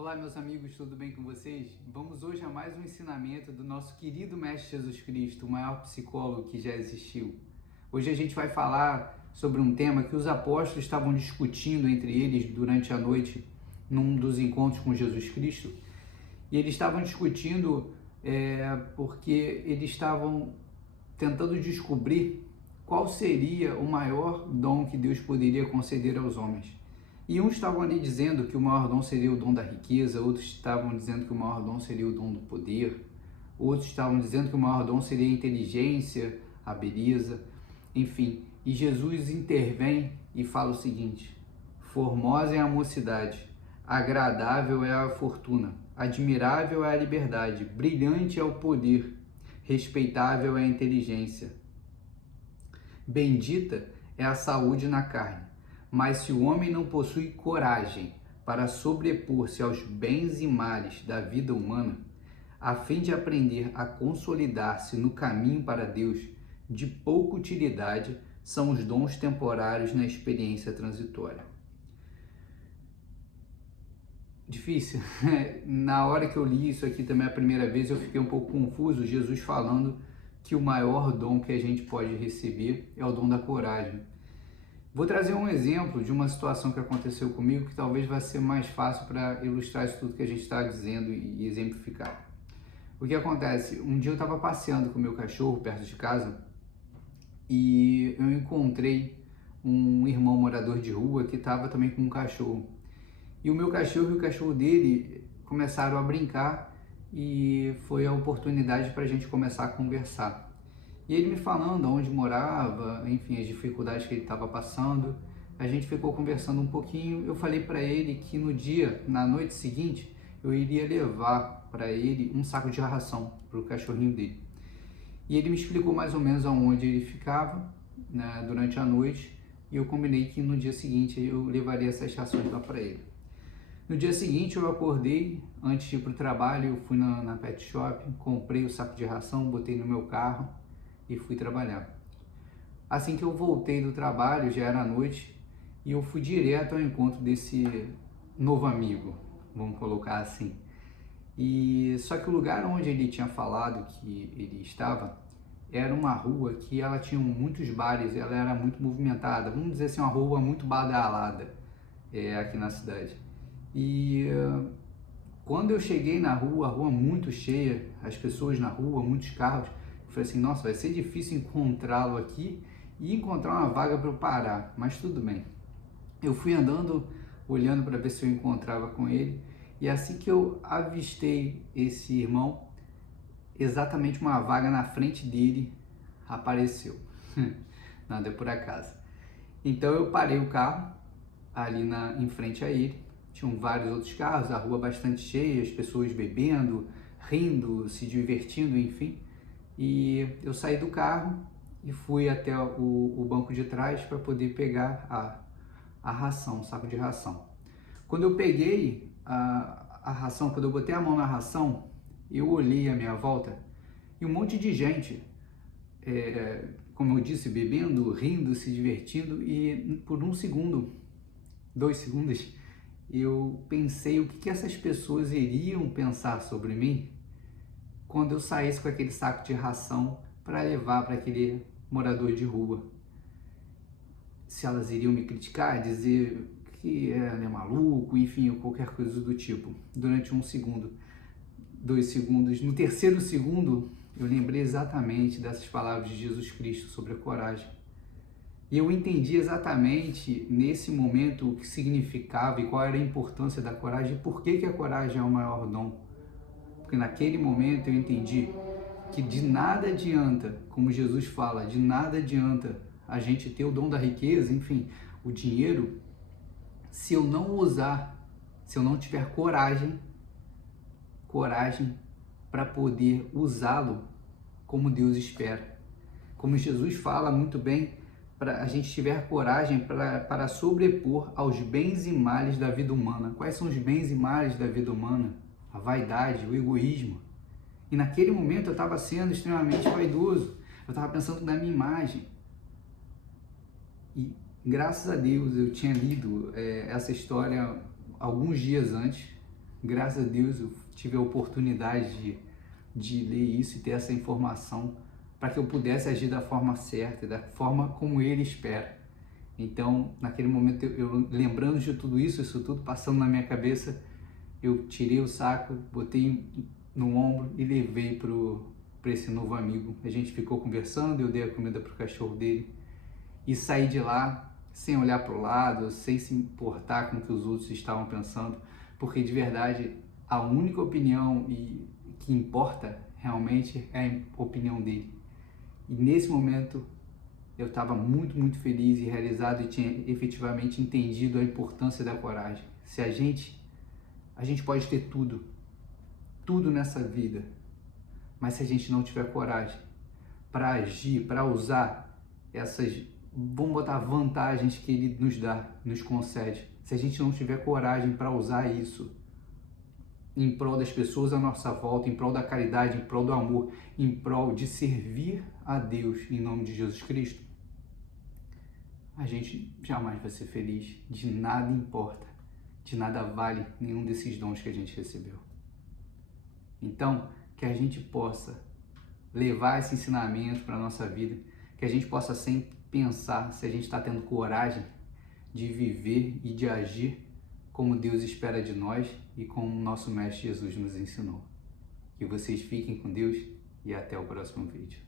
Olá, meus amigos, tudo bem com vocês? Vamos hoje a mais um ensinamento do nosso querido Mestre Jesus Cristo, o maior psicólogo que já existiu. Hoje a gente vai falar sobre um tema que os apóstolos estavam discutindo entre eles durante a noite, num dos encontros com Jesus Cristo. E eles estavam discutindo porque eles estavam tentando descobrir qual seria o maior dom que Deus poderia conceder aos homens. E uns estavam ali dizendo que o maior dom seria o dom da riqueza, outros estavam dizendo que o maior dom seria o dom do poder, outros estavam dizendo que o maior dom seria a inteligência, a beleza, enfim. E Jesus intervém e fala o seguinte: formosa é a mocidade, agradável é a fortuna, admirável é a liberdade, brilhante é o poder, respeitável é a inteligência. Bendita é a saúde na carne. Mas se o homem não possui coragem para sobrepor-se aos bens e males da vida humana, a fim de aprender a consolidar-se no caminho para Deus, de pouca utilidade são os dons temporários na experiência transitória. Difícil. Na hora que eu li isso aqui também a primeira vez, eu fiquei um pouco confuso, Jesus falando que o maior dom que a gente pode receber é o dom da coragem. Vou trazer um exemplo de uma situação que aconteceu comigo que talvez vai ser mais fácil para ilustrar isso tudo que a gente está dizendo e exemplificar. O que acontece? Um dia eu estava passeando com o meu cachorro perto de casa e eu encontrei um irmão morador de rua que estava também com um cachorro. E o meu cachorro e o cachorro dele começaram a brincar e foi a oportunidade para a gente começar a conversar. E ele me falando onde morava, enfim, as dificuldades que ele estava passando. A gente ficou conversando um pouquinho. Eu falei para ele que na noite seguinte, eu iria levar para ele um saco de ração para o cachorrinho dele. E ele me explicou mais ou menos aonde ele ficava, né, durante a noite. E eu combinei que no dia seguinte eu levaria essas rações lá para ele. No dia seguinte eu acordei, antes de ir para o trabalho, eu fui na pet shop, comprei o saco de ração, botei no meu carro e fui trabalhar. Assim que eu voltei do trabalho, já era noite, e eu fui direto ao encontro desse novo amigo, vamos colocar assim. E só que o lugar onde ele tinha falado que ele estava era uma rua que ela tinha muitos bares, ela era muito movimentada, vamos dizer assim, uma rua muito badalada aqui na cidade. E quando eu cheguei na rua, a rua muito cheia, as pessoas na rua, muitos carros, eu falei assim, nossa, vai ser difícil encontrá-lo aqui e encontrar uma vaga para eu parar, mas tudo bem. Eu fui andando, olhando para ver se eu encontrava com ele, e assim que eu avistei esse irmão, exatamente uma vaga na frente dele apareceu. Nada é por acaso. Então eu parei o carro ali em frente a ele, tinham vários outros carros, a rua bastante cheia, as pessoas bebendo, rindo, se divertindo, enfim. E eu saí do carro e fui até o banco de trás para poder pegar a ração, o saco de ração. Quando eu peguei a ração, quando eu botei a mão na ração, eu olhei à minha volta e um monte de gente, como eu disse, bebendo, rindo, se divertindo, e por 1 segundo, 2 segundos, eu pensei o que essas pessoas iriam pensar sobre mim quando eu saísse com aquele saco de ração para levar para aquele morador de rua. Se elas iriam me criticar, dizer que ele é maluco, enfim, ou qualquer coisa do tipo. Durante 1 segundo, 2 segundos, no 3º segundo, eu lembrei exatamente dessas palavras de Jesus Cristo sobre a coragem. E eu entendi exatamente nesse momento o que significava e qual era a importância da coragem e por que a coragem é o maior dom. Porque naquele momento eu entendi que de nada adianta, como Jesus fala, de nada adianta a gente ter o dom da riqueza, enfim, o dinheiro, se eu não usar, se eu não tiver coragem para poder usá-lo como Deus espera. Como Jesus fala muito bem, para a gente tiver coragem para sobrepor aos bens e males da vida humana. Quais são os bens e males da vida humana? A vaidade, o egoísmo. E naquele momento eu estava sendo extremamente vaidoso, eu estava pensando na minha imagem. E graças a Deus eu tinha lido essa história alguns dias antes, Graças a Deus eu tive a oportunidade de ler isso e ter essa informação para que eu pudesse agir da forma certa, da forma como Ele espera. Então, naquele momento, eu lembrando de tudo isso tudo passando na minha cabeça, eu tirei o saco, botei no ombro e levei para esse novo amigo. A gente ficou conversando, eu dei a comida para o cachorro dele e saí de lá sem olhar para o lado, sem se importar com o que os outros estavam pensando, porque de verdade a única opinião que importa realmente é a opinião dele. E nesse momento eu estava muito feliz e realizado e tinha efetivamente entendido a importância da coragem. Se a gente pode ter tudo nessa vida, mas se a gente não tiver coragem para agir, para usar essas, vamos botar, vantagens que Ele nos dá, nos concede, se a gente não tiver coragem para usar isso em prol das pessoas à nossa volta, em prol da caridade, em prol do amor, em prol de servir a Deus em nome de Jesus Cristo, a gente jamais vai ser feliz. De nada importa, de nada vale nenhum desses dons que a gente recebeu. Então, que a gente possa levar esse ensinamento para a nossa vida, que a gente possa sempre pensar se a gente está tendo coragem de viver e de agir como Deus espera de nós e como o nosso Mestre Jesus nos ensinou. Que vocês fiquem com Deus e até o próximo vídeo.